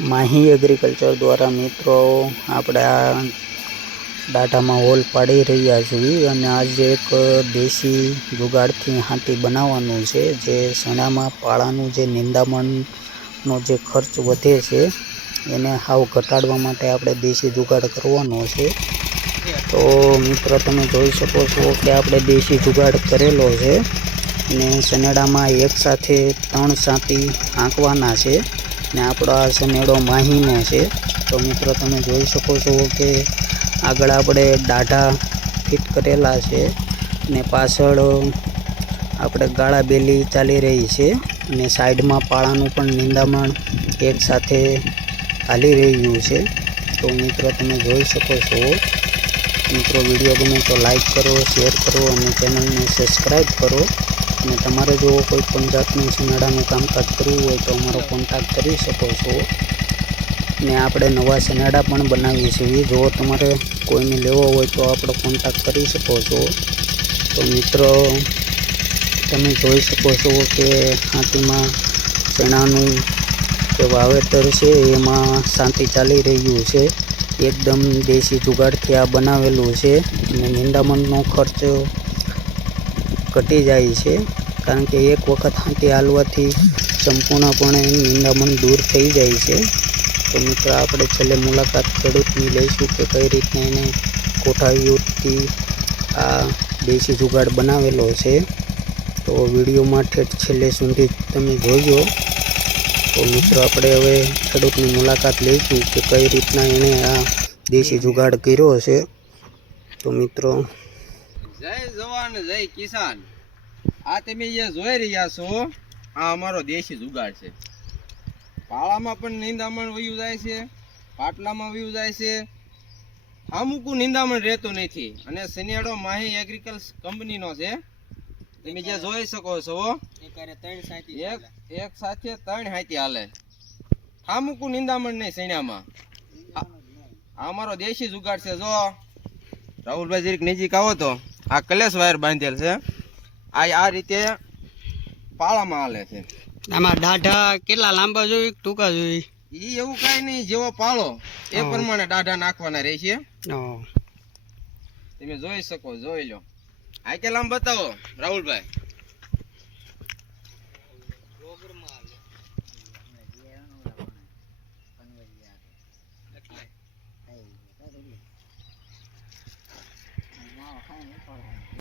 Mahi agriculture દ્વારા મિત્રો આપણે આ ડાટામાં હોલ પાડી રહ્યા છીએ અને આજે એક દેશી જુગાડથી હાથી બનાવવાનું છે. જે સણામાં પાળાનું જે નિંદામણનો જે ખર્ચ વધે છે, એને હાવ ઘટાડવા માટે આપણે દેશી જુગાડ કરવાનો છે. તો મિત્રો, તમે જોઈ શકો છો કે આપણે દેશી જુગાડ કરેલો છે અને સનેડામાં એક સાથે ત્રણ સાથી આંકવાના છે. ને આપણો આ સનેડો માહીનો છે. તો મિત્રો, તમે જોઈ શકો છો કે આગળ આપણે દાઢા ફિટ કરેલા છે ને પાછળ આપણે ગાળા બેલી ચાલી રહી છે અને સાઈડમાં પાળાનું પણ નિંદામણ એક સાથે હાલી રહ્યું છે. તો મિત્રો, તમે જોઈ શકો છો. મિત્રો, વીડિયો ગમે તો લાઈક કરો શેર કરો અને ચેનલને સબસ્ક્રાઈબ કરો. અને તમારે જો કોઈ પણ જાતનું શિનાળાનું કામકાજ કરવું હોય તો અમારો કોન્ટેક્ટ કરી શકો છો. ને આપણે નવા શિનાળા પણ બનાવીએ છીએ. જો તમારે કોઈને લેવો હોય તો આપણો કોન્ટેક્ટ કરી શકો છો. તો મિત્રો, તમે જોઈ શકો છો કે હાથીમાં ચણાનું જે વાવેતર છે એમાં શાંતિ ચાલી રહ્યું છે. એકદમ દેશી જુગાડથી આ બનાવેલું છે. અને નિંદામણનો ખર્ચ ઘટી જાય છે, કારણ કે એક વખત હાંકી હાલવાથી સંપૂર્ણપણે નિંદામણ દૂર થઈ જાય છે. તો મિત્રો, આપણે છેલ્લે મુલાકાત ખેડૂતની લઈશું કે કઈ રીતના એને કોઠાયુગથી આ દેશી જુગાડ બનાવેલો છે. તો વિડીયોમાં ઠેઠ છેલ્લે સુધી તમે જોજો. તો મિત્રો, આપણે હવે ખેડૂતની મુલાકાત લઈશું કે કઈ રીતના એણે આ દેશી જુગાડ કર્યો છે. તો મિત્રો જય જવાન જય કિસાન. આ તમે જે જોઈ રહ્યા છો આ અમારો દેશી જુગાડ છે. પાળામાં પણ નિંદામણ વયું જાય છે પાટલામાં વયું જાય છે. અમુકું નિંદામણ રહેતું નથી. અને સિનેડો માહી એગ્રીકલ્ચર કંપનીનો છે. તમે જે જોઈ શકો છો. એક એક સાથે ત્રણ હાથી હાલે. અમુકું નિંદામણ નહીં સણ્યામાં આ આ અમારો દેશી જુગાડ છે જો. રાહુલભાઈ જરીક નજીક આવો તો. આ કલેશ વાયર બાંધેલ છે. આ આ રીતે પાળામાં હાલે છે. આમાં દાઢા કેટલા લાંબા જોઈએ ટૂંકા જોઈએ એ એવું કાંઈ નહીં જેવો પાળો એ પ્રમાણે દાઢા નાખવાના રહે છે. તમે જોઈ શકો જોઈ લો. આ કેટલા બતાવો રાહુલભાઈ. পড়ায়